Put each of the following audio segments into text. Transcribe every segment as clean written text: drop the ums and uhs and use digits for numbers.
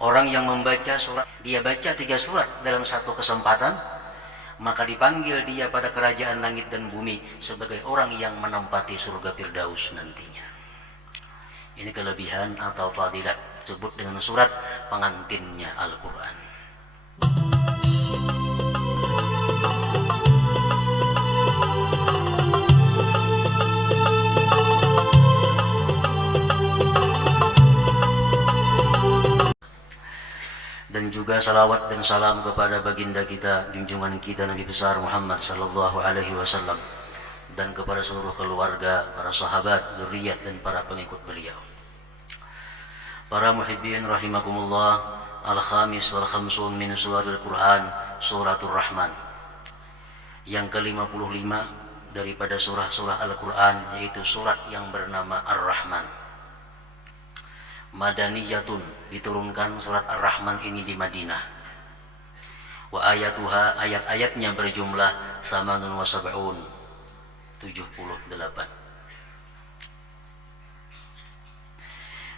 Orang yang membaca surat, dia baca 3 surat dalam satu kesempatan, maka dipanggil dia pada kerajaan langit dan bumi sebagai orang yang menempati surga Firdaus nantinya. Ini kelebihan atau fadilat, sebut dengan surat pengantinnya Al-Quran. Dan juga salawat dan salam kepada baginda kita, junjungan kita Nabi besar Muhammad sallallahu alaihi wasallam, dan kepada seluruh keluarga, para sahabat, zuriat dan para pengikut beliau. Para muhibbin rahimakumullah, al-khamis wal khamsun min suril Quran, suratul Rahman. Yang ke-55 daripada surah-surah Al-Quran, yaitu surat yang bernama Ar-Rahman. Madaniyatun, diturunkan surat Ar-Rahman ini di Madinah. Wa ayatuha, ayat-ayatnya berjumlah 78.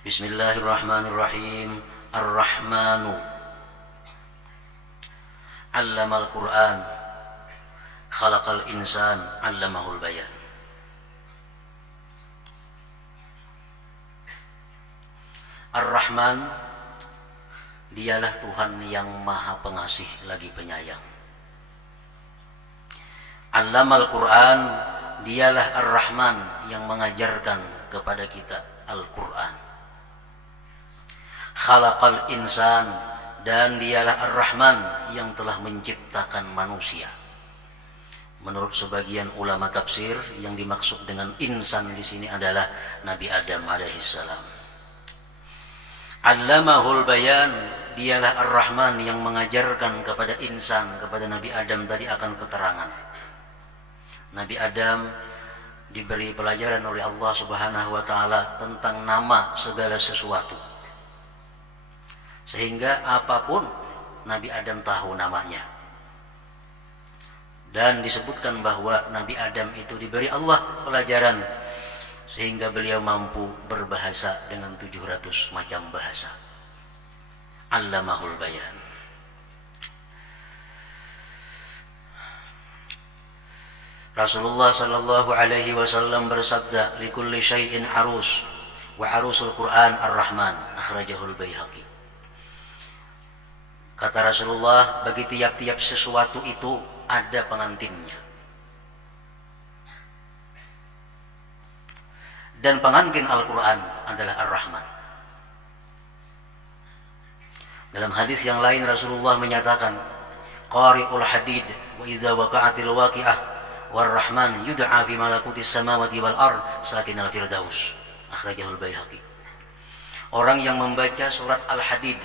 Bismillahirrahmanirrahim. Ar-Rahmanu 'allamal Qur'an, khalaqal insan, 'allamahul bayan. Ar-Rahman, dialah Tuhan yang maha pengasih lagi penyayang. Allamal Quran, dialah Ar-Rahman yang mengajarkan kepada kita Al-Quran. Khalaqal insan, dan dialah Ar-Rahman yang telah menciptakan manusia. Menurut sebagian ulama tafsir, yang dimaksud dengan insan di sini adalah Nabi Adam alaihissalam. Allamahul bayan, dialah Ar-Rahman yang mengajarkan kepada insan, kepada Nabi Adam tadi akan keterangan. Nabi Adam diberi pelajaran oleh Allah Subhanahu wa taala tentang nama segala sesuatu. Sehingga apapun Nabi Adam tahu namanya. Dan disebutkan bahwa Nabi Adam itu diberi Allah pelajaran sehingga beliau mampu berbahasa dengan 700 macam bahasa. Allamahul bayan. Rasulullah sallallahu alaihi wasallam bersabda, likulli syai'in arus, wa arusul Quran Ar-Rahman, akhrajahul Baihaqi. Kata Rasulullah, bagi tiap-tiap sesuatu itu ada pengantinnya. Dan pengantin Al-Quran adalah Ar-Rahman. Dalam hadis yang lain Rasulullah menyatakan, qari'ul hadid wa idza waqa'atil waqi'ah war-Rahman yud'a fi malakutis samawati wal ard sakinal firdaus, akhrajahul Baihaqi. Orang yang membaca surat Al-Hadid,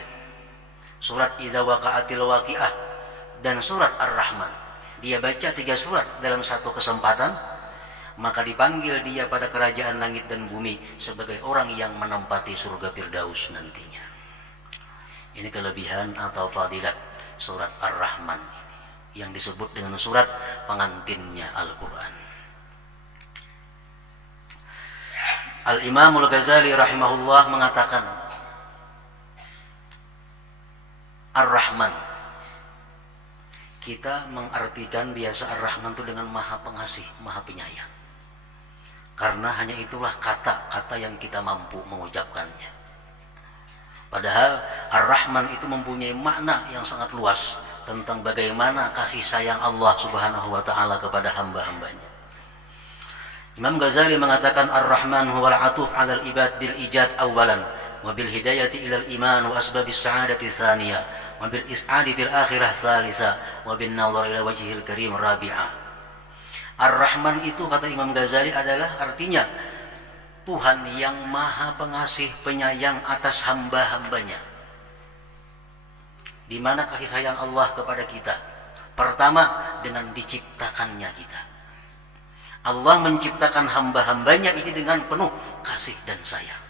surat idza waqa'atil waqi'ah, dan surat Ar-Rahman, dia baca 3 surat dalam satu kesempatan, maka dipanggil dia pada kerajaan langit dan bumi sebagai orang yang menempati surga Firdaus nantinya. Ini kelebihan atau fadilat surat Ar-Rahman yang disebut dengan surat pengantinnya Al-Quran. Al-Imamul Ghazali rahimahullah mengatakan, Ar-Rahman, kita mengartikan biasa Ar-Rahman itu dengan maha pengasih, maha penyayang. Karena hanya itulah kata-kata yang kita mampu mengucapkannya. Padahal Ar-Rahman itu mempunyai makna yang sangat luas tentang bagaimana kasih sayang Allah Subhanahu wa taala kepada hamba-hambanya. Imam Ghazali mengatakan Ar-Rahman huwal atuf 'alal ibad bil ijad awalan wa bil hidayati ilal iman wa asbabis sa'adati tsaniyah wa bil is'adi fil akhirah tsalisa wa bin nazar ila wajhil karim rabi'ah. Ar-Rahman itu, kata Imam Ghazali, adalah artinya Tuhan yang maha pengasih penyayang atas hamba-hambanya. Di mana kasih sayang Allah kepada kita? Pertama, dengan diciptakannya kita. Allah menciptakan hamba-hambanya ini dengan penuh kasih dan sayang.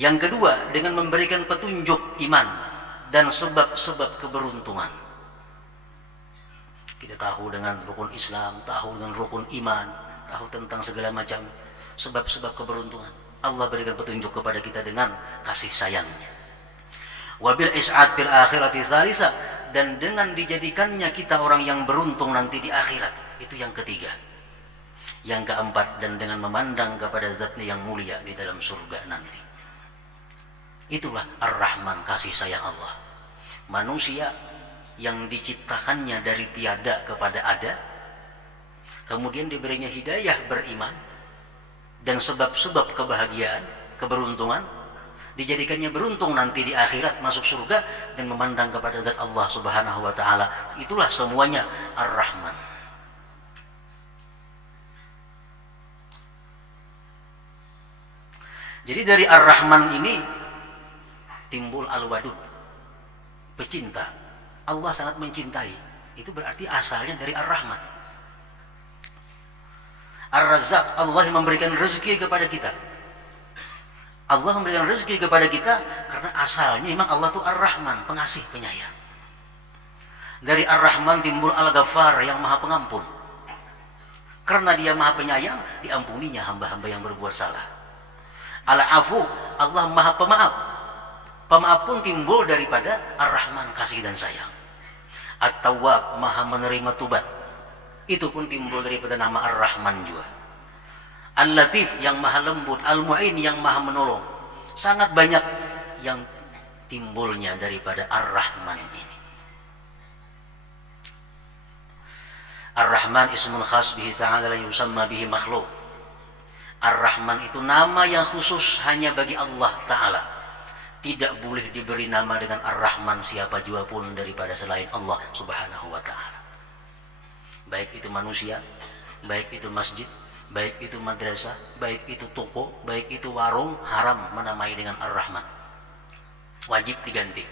Yang kedua, dengan memberikan petunjuk iman dan sebab-sebab keberuntungan. Kita tahu dengan rukun Islam, tahu dengan rukun iman, tahu tentang segala macam sebab-sebab keberuntungan. Allah berikan petunjuk kepada kita dengan kasih sayangnya. Wabil is'ad fil akhirati tsalisa, dan dengan dijadikannya kita orang yang beruntung nanti di akhirat, itu yang ketiga. Yang keempat, dan dengan memandang kepada zatnya yang mulia di dalam surga nanti. Itulah Ar-Rahman, kasih sayang Allah. Manusia yang diciptakannya dari tiada kepada ada, kemudian diberinya hidayah beriman, dan sebab-sebab kebahagiaan, keberuntungan, dijadikannya beruntung nanti di akhirat masuk surga dan memandang kepada zat Allah Subhanahu wa taala. Itulah semuanya Ar-Rahman. Jadi dari Ar-Rahman ini timbul Al-Wadud, pecinta. Allah sangat mencintai. Itu berarti asalnya dari Ar-Rahman. Ar-Razzaq, Allah yang memberikan rezeki kepada kita. Allah memberikan rezeki kepada kita karena asalnya memang Allah itu Ar-Rahman, pengasih, penyayang. Dari Ar-Rahman timbul Al-Ghaffar, yang maha pengampun. Karena dia maha penyayang, diampuninya hamba-hamba yang berbuat salah. Al-Afu, Allah maha pemaaf. Pemaaf pun timbul daripada Ar-Rahman, kasih dan sayang. At-Tawwab, maha menerima tubat. Itu pun timbul daripada nama Ar-Rahman juga. Al-Latif, yang maha lembut. Al-Mu'in, yang maha menolong. Sangat banyak yang timbulnya daripada Ar-Rahman ini. Ar-Rahman ismul khas bihi ta'ala la yusamma bihi makhluk. Ar-Rahman itu nama yang khusus hanya bagi Allah Ta'ala. Tidak boleh diberi nama dengan Ar-Rahman siapa jua pun daripada selain Allah Subhanahu wa Ta'ala. Baik itu manusia, baik itu masjid, baik itu madrasah, baik itu toko, baik itu warung, haram menamai dengan Ar-Rahman. Wajib diganti.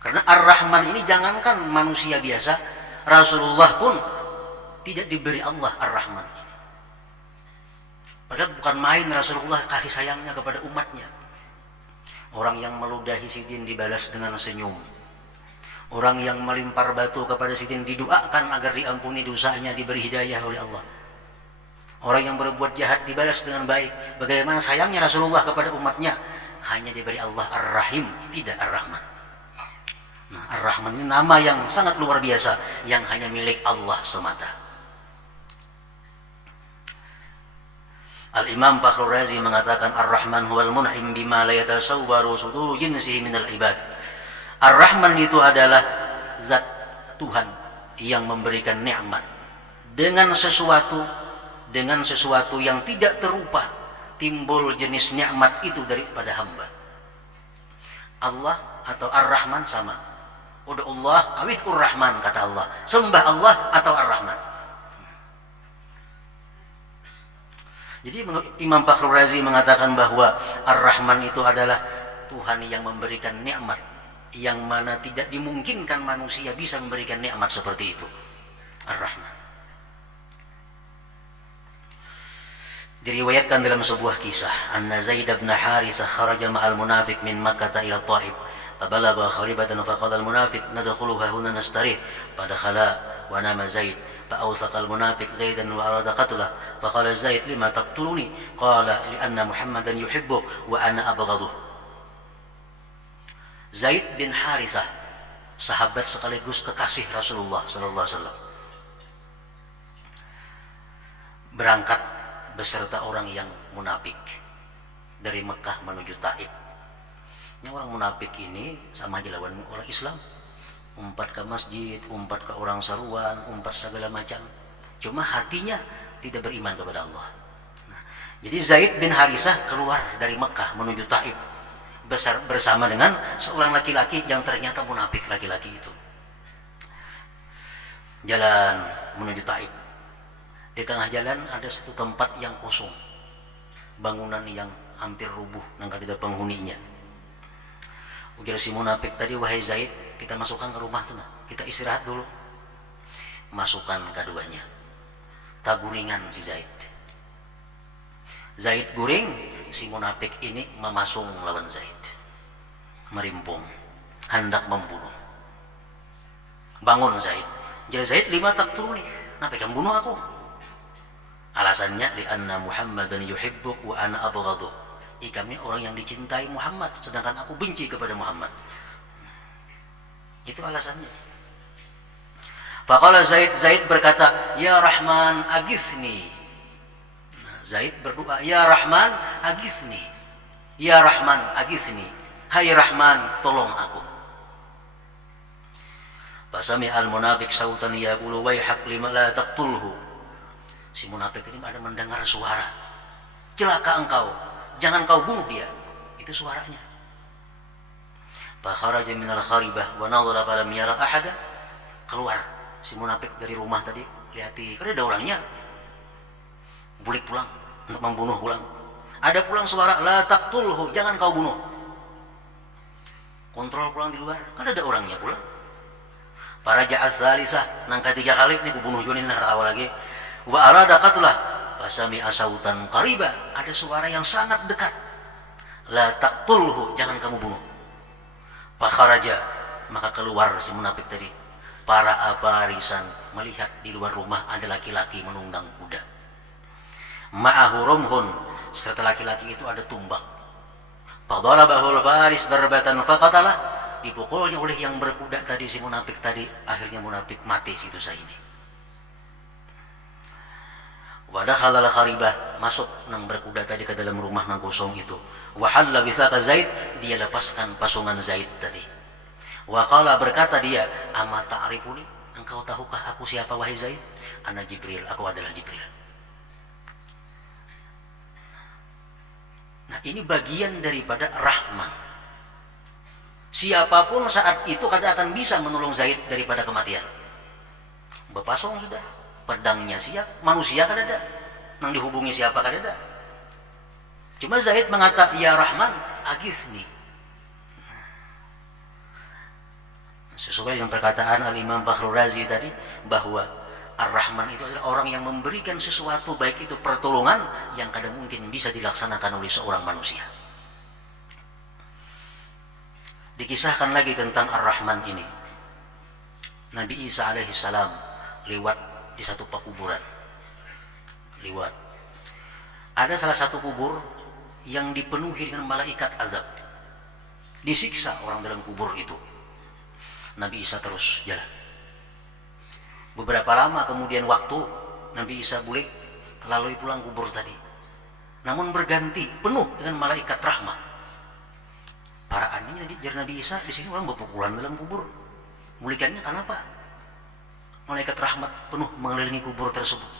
Karena Ar-Rahman ini jangankan manusia biasa, Rasulullah pun tidak diberi Allah Ar-Rahman. Padahal bukan main Rasulullah kasih sayangnya kepada umatnya. Orang yang meludahi sidin dibalas dengan senyum. Orang yang melimpar batu kepada sidin didoakan agar diampuni dosanya, diberi hidayah oleh Allah. Orang yang berbuat jahat dibalas dengan baik. Bagaimana sayangnya Rasulullah kepada umatnya? Hanya diberi Allah Ar-Rahim, tidak Ar-Rahman. Nah, Ar-Rahman ini nama yang sangat luar biasa, yang hanya milik Allah semata. Al-Imam Fakhrul Razi mengatakan Ar-Rahman huwal mun'im bima la yatasawwaru suduru jinsihi minal ibad. Ar-Rahman itu adalah zat Tuhan yang memberikan nikmat dengan sesuatu yang tidak terupa timbul jenis nikmat itu daripada hamba. Allah atau Ar-Rahman sama. Ud'ullah awid Ar-Rahman, kata Allah. Sembah Allah atau Ar-Rahman. Jadi Imam Fakhrul Razi mengatakan bahwa Ar-Rahman itu adalah Tuhan yang memberikan nikmat, yang mana tidak dimungkinkan manusia bisa memberikan nikmat seperti itu. Ar-Rahman. Diriwayatkan dalam sebuah kisah, anna Zaid bin Haritsah kharaja ma'al munafiq min Makkah ila Thaif, fabalagha kharibatan faqala al-munafiq nadkhuluha huna nastarih, fadakhala wa nama Zaid. فأوثق المنافق زيدا وأراد قتله فقال زيد لما تقتلني قال لأن محمدا يحبه وأنا أبغضه. Zaid bin Haritsah, sahabat sekaligus kekasih Rasulullah sallallahu alaihi wasallam, berangkat beserta orang yang munafik dari Mekah menuju Taif. Yang orang munafik ini sama aja lawan orang Islam. Umpat ke masjid, umpat ke orang seruan, umpat segala macam. Cuma hatinya tidak beriman kepada Allah. Nah, jadi Zaid bin Haritsah keluar dari Mekah menuju Taif bersama dengan seorang laki-laki yang ternyata munafik laki-laki itu. Jalan menuju Taif. Di tengah jalan ada satu tempat yang kosong. Bangunan yang hampir rubuh dan tidak penghuninya. Ujar si munafik tadi, wahai Zaid, kita masukkan ke rumah tuh, kita istirahat dulu. Masukkan keduanya. Taguringan si Zaid. Zaid guring, si munafik ini memasung lawan Zaid. Merimpung, hendak membunuh. Bangun Zaid. Jadi Zaid, lima taqtuluni, kenapa kamu bunuh aku? Alasannya, lianna Muhammadan yuhibbuk wa ana abghadhu. Kami orang yang dicintai Muhammad, sedangkan aku benci kepada Muhammad. Itu alasannya. Faqala Zaid berkata, ya Rahman agisni. Zaid berdoa, ya Rahman agisni. Ya Rahman agisni. Hai Rahman, tolong aku. Fasami al-munafiq sautan yaqulu waihak lima la taqtulhu. Si munafik ini ada mendengar suara. Celaka engkau, jangan kau bunuh dia. Itu suaranya. Fa kharaja min al-kharibah wa nadhara falam yara ahada. Keluar si munafik dari rumah tadi, lihati, ada orangnya. Bulik pulang untuk membunuh pulang. Ada pulang suara la taqtulhu, jangan kau bunuh. Kontrol pulang di luar, kan ada orangnya pulang. Para ja'at thalisah, nang ketiga kali ini kubunuh Yunin lah awal lagi. Wa arada qatlah, fasami asautan qariba, ada suara yang sangat dekat. La taqtulhu, jangan kamu bunuh. Fakharaja, maka keluar si munafik tadi. Para abarisan melihat di luar rumah ada laki-laki menunggang kuda. Ma'ahu rumhun, serta laki-laki itu ada tumbak. Fadharabahul faris darbatan faqatalah. Dipukulnya oleh yang berkuda tadi, si munafik tadi. Akhirnya munafik mati situ saya ini. Wadakhala al-kharibah, masuk nang berkuda tadi ke dalam rumah nang kosong itu. Wahalla bisaka Zaid, dia lepaskan pasungan Zaid tadi. Waqala, berkata dia, ama ta'rifuni, engkau tahukah aku siapa wahai Zaid? Ana Jibril, aku adalah Jibril. Nah, ini bagian daripada rahman. Siapapun saat itu kada akan bisa menolong Zaid daripada kematian. Bepasong sudah, pedangnya siap, manusia kada ada. Nang dihubungi siapa kada ada. Cuma Zaid mengatakan, ya Rahman, agisni. Sesuai dengan perkataan Al-Imam Fakhrul Razi tadi, bahwa Ar-Rahman itu adalah orang yang memberikan sesuatu, baik itu pertolongan yang kada mungkin bisa dilaksanakan oleh seorang manusia. Dikisahkan lagi tentang Ar-Rahman ini. Nabi Isa alaihissalam lewat di satu pekuburan. Lewat. Ada salah satu kubur yang dipenuhi dengan malaikat azab. Disiksa orang dalam kubur itu. Nabi Isa terus jalan. Beberapa lama kemudian waktu, Nabi Isa bulik melalui pulang kubur tadi. Namun berganti penuh dengan malaikat rahmat. Para anehnya jadi Nabi Isa di sini orang berpukulan dalam kubur. Mulikannya kenapa? Malaikat rahmat penuh mengelilingi kubur tersebut.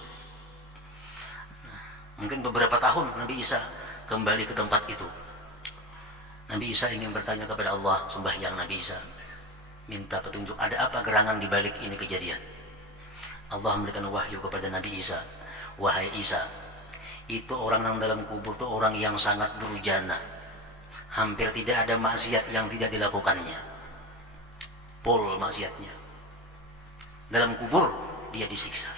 Mungkin beberapa tahun Nabi Isa kembali ke tempat itu. Nabi Isa ingin bertanya kepada Allah, sembahyang Nabi Isa, minta petunjuk ada apa gerangan di balik ini kejadian. Allah memberikan wahyu kepada Nabi Isa, wahai Isa, itu orang yang dalam kubur itu orang yang sangat durjana. Hampir tidak ada maksiat yang tidak dilakukannya. Pol maksiatnya. Dalam kubur dia disiksa.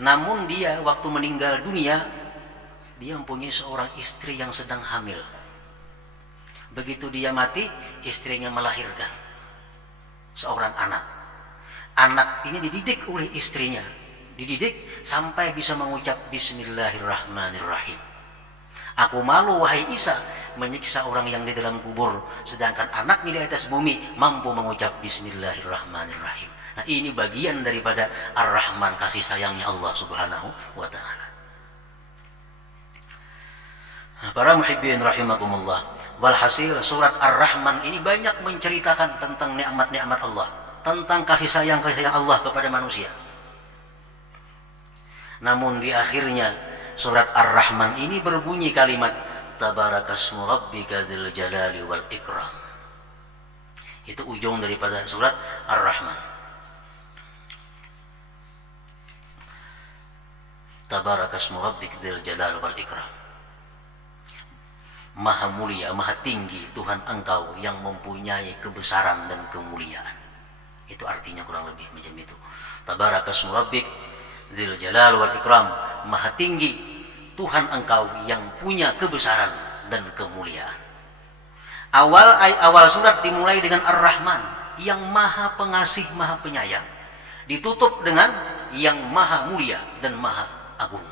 Namun dia waktu meninggal dunia, dia mempunyai seorang istri yang sedang hamil. Begitu dia mati, istrinya melahirkan seorang anak. Anak ini dididik oleh istrinya. Dididik sampai bisa mengucap Bismillahirrahmanirrahim. Aku malu wahai Isa menyiksa orang yang di dalam kubur, sedangkan anaknya di atas bumi mampu mengucap Bismillahirrahmanirrahim. Nah, ini bagian daripada Ar-Rahman, kasih sayangnya Allah Subhanahu wa ta'ala. Para muhibbin rahimakumullah, walhasil surat Ar-Rahman ini banyak menceritakan tentang nikmat-nikmat Allah, tentang kasih sayang Allah kepada manusia. Namun di akhirnya surat Ar-Rahman ini berbunyi kalimat Tabarakasmu rabbika dzil jalali wal ikram. Itu ujung daripada surat Ar-Rahman. Tabarakasmu rabbika dzil jalali wal ikram. Maha mulia, maha tinggi Tuhan engkau yang mempunyai kebesaran dan kemuliaan. Itu artinya kurang lebih macam itu. Tabarakasmu rabbika dzil jalali wal ikram. Maha tinggi Tuhan engkau yang punya kebesaran dan kemuliaan. Awal surat dimulai dengan Ar-Rahman, yang maha pengasih, maha penyayang. Ditutup dengan yang maha mulia dan maha agung.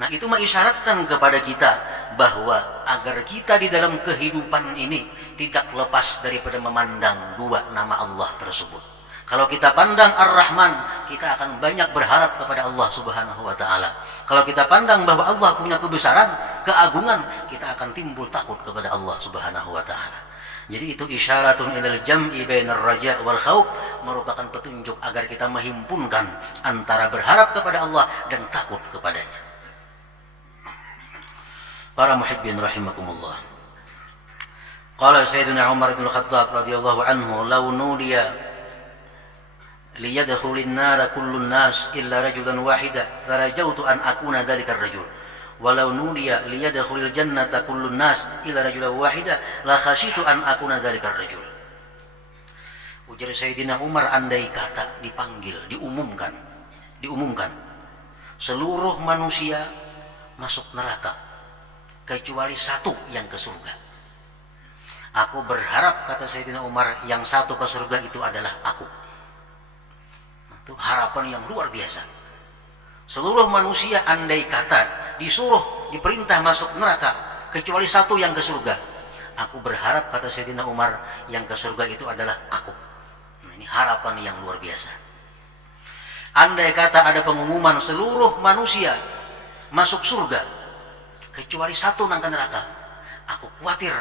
Nah, itu mengisyaratkan kepada kita bahwa agar kita di dalam kehidupan ini tidak lepas daripada memandang dua nama Allah tersebut. Kalau kita pandang Ar-Rahman, kita akan banyak berharap kepada Allah Subhanahu wa taala. Kalau kita pandang bahwa Allah punya kebesaran, keagungan, kita akan timbul takut kepada Allah Subhanahu wa taala. Jadi itu isyaratun ilal jam'i bainar raja' wal khauf, merupakan petunjuk agar kita menghimpunkan antara berharap kepada Allah dan takut kepadanya. Para muhibbin rahimakumullah. Qala Sayyidina Umar bin Khattab radhiyallahu anhu, "Law nudiya liyadkhulin nara kullun nas illa rajulan wahida larajautu an akuna dzalikar rajul walau nudiya liyadkhulil jannata kullun nas illa rajulan wahida la khasyitu an akuna dzalikar rajul." Ujar Sayyidina Umar, andai kata dipanggil, diumumkan seluruh manusia masuk neraka kecuali satu yang ke surga, aku berharap, kata Sayyidina Umar, yang satu ke surga itu adalah aku. Itu harapan yang luar biasa. Seluruh manusia andai kata disuruh, diperintah masuk neraka kecuali satu yang ke surga, aku berharap, kata Sayyidina Umar, yang ke surga itu adalah aku. Nah, ini harapan yang luar biasa. Andai kata ada pengumuman seluruh manusia masuk surga kecuali satu yang ke neraka, aku khawatir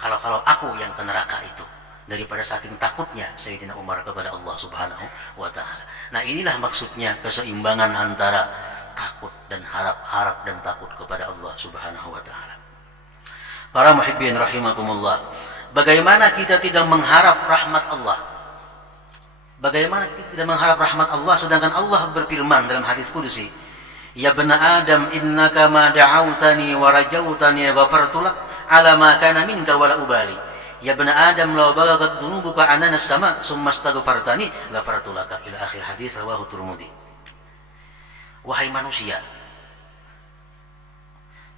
kalau aku yang ke neraka itu, daripada saking takutnya Sayyidina Umar kepada Allah Subhanahu wa taala. Nah, inilah maksudnya keseimbangan antara takut dan harap dan takut kepada Allah Subhanahu wa taala. Para muhibbin rahimakumullah, bagaimana kita tidak mengharap rahmat Allah? Bagaimana kita tidak mengharap rahmat Allah sedangkan Allah berfirman dalam hadis qudsi, "Ya bani Adam, innaka ma da'autani wa rajautani ghafartu lak ala ma kana minka wala ubali. Ya bani Adam, law balagat dhunubuka anana as-sama summa astaghfartani ghafartu laka." Ila akhir hadis, rawahu Tirmidzi. Wahai manusia,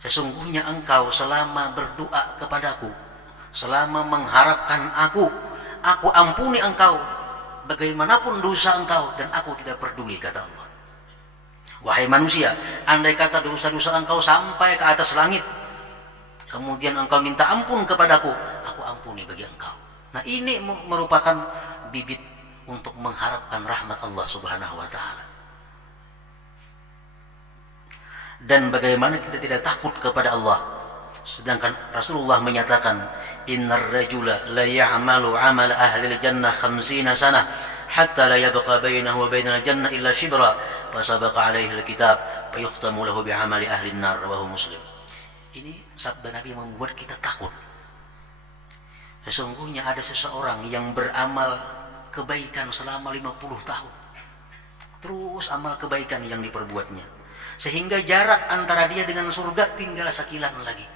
sesungguhnya engkau selama berdoa kepadaku, selama mengharapkan aku ampuni engkau bagaimanapun dosa engkau, dan aku tidak peduli, kata Allah. Wahai manusia, andai kata dosa-dosa engkau sampai ke atas langit, kemudian engkau minta ampun kepadaku, aku ampuni bagi engkau. Nah, ini merupakan bibit untuk mengharapkan rahmat Allah Subhanahu wa taala. Dan bagaimana kita tidak takut kepada Allah, sedangkan Rasulullah menyatakan, "Innar rajula la ya'malu 'amal ahli al-jannah 50 sanah hatta la yabqa bainahu wa bainal jannah illa shibra fa sabaqa 'alaihi al-kitab fa yukhtamu lahu bi'amali ahli an-nar." Rawahu Muslim. Ini sabda Nabi yang membuat kita takut. Sesungguhnya ada seseorang yang beramal kebaikan selama 50 tahun. Terus amal kebaikan yang diperbuatnya, sehingga jarak antara dia dengan surga tinggal sekilan lagi.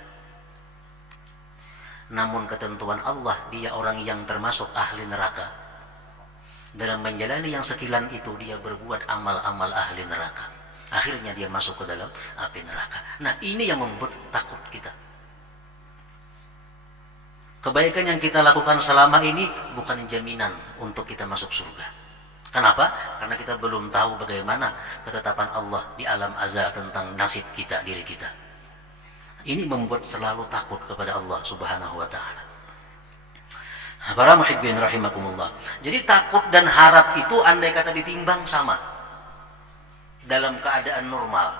Namun ketentuan Allah, dia orang yang termasuk ahli neraka. Dalam menjalani yang sekilan itu, dia berbuat amal-amal ahli neraka. Akhirnya dia masuk ke dalam api neraka. Nah, ini yang membuat takut kita. Kebaikan yang kita lakukan selama ini bukan jaminan untuk kita masuk surga. Kenapa? Karena kita belum tahu bagaimana ketetapan Allah di alam azal tentang nasib kita, diri kita. Ini membuat selalu takut kepada Allah Subhanahu wa taala. Para muhibbin rahimakumullah. Jadi takut dan harap itu andai kata ditimbang sama. Dalam keadaan normal,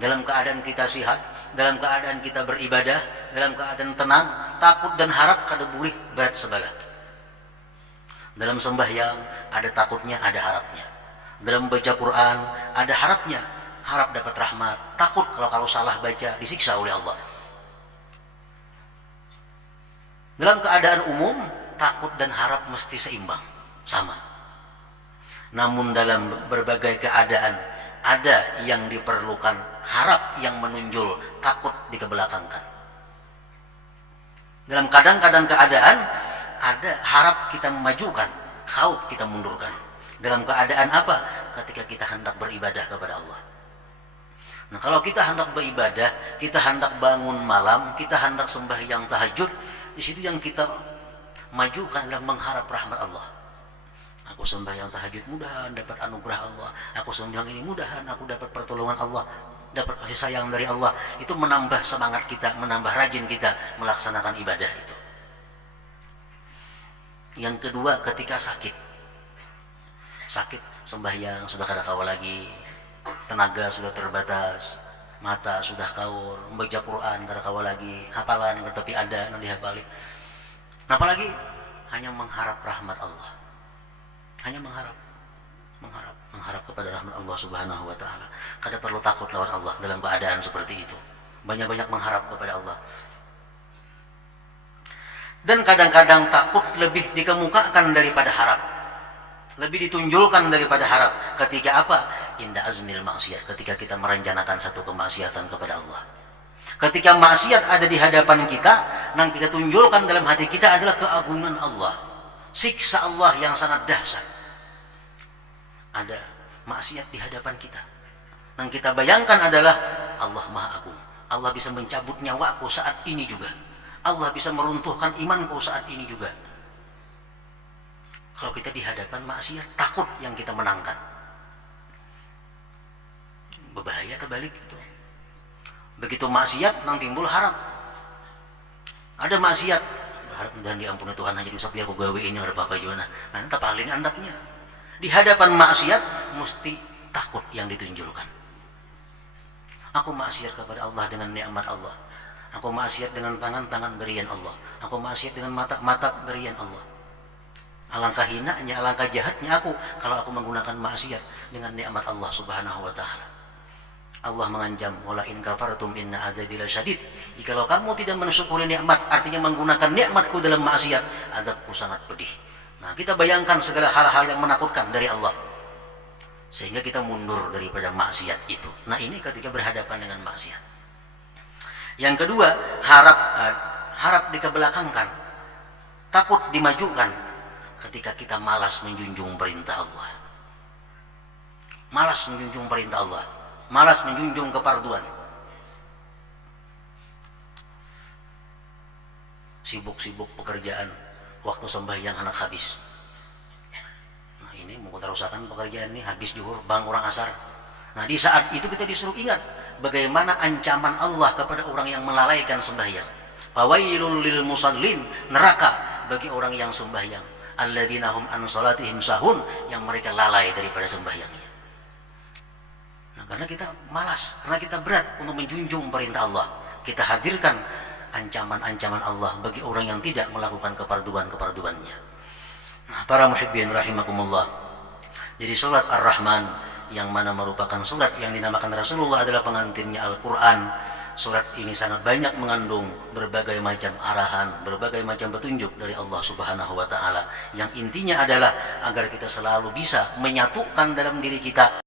dalam keadaan kita sehat, dalam keadaan kita beribadah, dalam keadaan tenang, takut dan harap kada boleh berat sebelah. Dalam sembahyang ada takutnya, ada harapnya. Dalam baca Quran ada harapnya, harap dapat rahmat, takut kalau salah baca disiksa oleh Allah. Dalam keadaan umum, takut dan harap mesti seimbang, sama. Namun dalam berbagai keadaan ada yang diperlukan harap yang menunjul, takut dikebelakangkan. Dalam kadang-kadang keadaan ada harap kita memajukan, khauf kita mundurkan. Dalam keadaan apa? Ketika kita hendak beribadah kepada Allah. Nah, kalau kita hendak beribadah, kita hendak bangun malam, kita hendak sembahyang tahajud, di situ yang kita majukan adalah mengharap rahmat Allah. Aku sembahyang tahajud, mudahan dapat anugerah Allah. Aku sembahyang ini, mudahan aku dapat pertolongan Allah. dapat kasih sayang dari Allah, itu menambah semangat kita, menambah rajin kita melaksanakan ibadah itu. Yang kedua, ketika sakit sembahyang sudah kada kawa lagi, tenaga sudah terbatas, mata sudah kaur, membaca Quran kada kawa lagi, hafalan tapi ada nanti hafali. Apalagi hanya mengharap rahmat Allah, hanya mengharap kepada rahmat Allah Subhanahu wa taala. Kada perlu takut lawan Allah dalam keadaan seperti itu. Banyak-banyak mengharap kepada Allah. Dan kadang-kadang takut lebih dikemukakan daripada harap. Lebih ditunjulkan daripada harap. Ketika apa? Inda azmil maksiat. Ketika kita merencanakan satu kemaksiatan kepada Allah. Ketika maksiat ada di hadapan kita, yang kita tunjulkan dalam hati kita adalah keagungan Allah. Siksa Allah yang sangat dahsyat. Ada maksiat di hadapan kita. Yang kita bayangkan adalah Allah Maha Agung. Allah bisa mencabut nyawaku saat ini juga. Allah bisa meruntuhkan imanku saat ini juga. Kalau kita di hadapan maksiat, takut yang kita menangkan. Berbahaya terbalik itu. Begitu maksiat, nang timbul harap. Ada maksiat, harap mudahan diampuni Tuhan aja bisa biar aku gawe ini ada apa-apa juga. Nah, nanti paling andaknya. Di hadapan maksiat, mesti takut yang ditunjukkan. Aku maksiat kepada Allah dengan nikmat Allah. Aku maksiat dengan tangan-tangan berian Allah. Aku maksiat dengan mata-mata berian Allah. Alangkah hinanya, alangkah jahatnya aku kalau aku menggunakan maksiat dengan nikmat Allah Subhanahu wa taala. Allah mengancam, wala in kafartum inna adzabi lasyadid. Jikalau kamu tidak mensyukuri nikmat, artinya menggunakan nikmatku dalam maksiat, azabku sangat pedih. Nah, kita bayangkan segala hal-hal yang menakutkan dari Allah. Sehingga kita mundur daripada maksiat itu. Nah, ini ketika berhadapan dengan maksiat. Yang kedua, harap dikebelakangkan, takut dimajukan ketika kita malas menjunjung perintah Allah. Malas menjunjung perintah Allah, malas menjunjung keparduan. Sibuk-sibuk pekerjaan, waktu sembahyang anak habis. Nah, ini mau kita rusakkan pekerjaan ini, habis zuhur, bang orang asar. Nah, di saat itu kita disuruh ingat bagaimana ancaman Allah kepada orang yang melalaikan sembahyang. Fawailul lil musallin, neraka bagi orang yang sembahyang. Alladzina hum an salatihim sahun, yang mereka lalai daripada sembahyangnya. Nah, karena kita malas, karena kita berat untuk menjunjung perintah Allah, kita hadirkan ancaman-ancaman Allah bagi orang yang tidak melakukan keparduan-keparduannya. Nah, para muhibbin rahimakumullah. Jadi surat Ar-Rahman yang mana merupakan surat yang dinamakan Rasulullah adalah pengantinnya Al-Quran. Surat ini sangat banyak mengandung berbagai macam arahan, berbagai macam petunjuk dari Allah Subhanahu wa taala, yang intinya adalah agar kita selalu bisa menyatukan dalam diri kita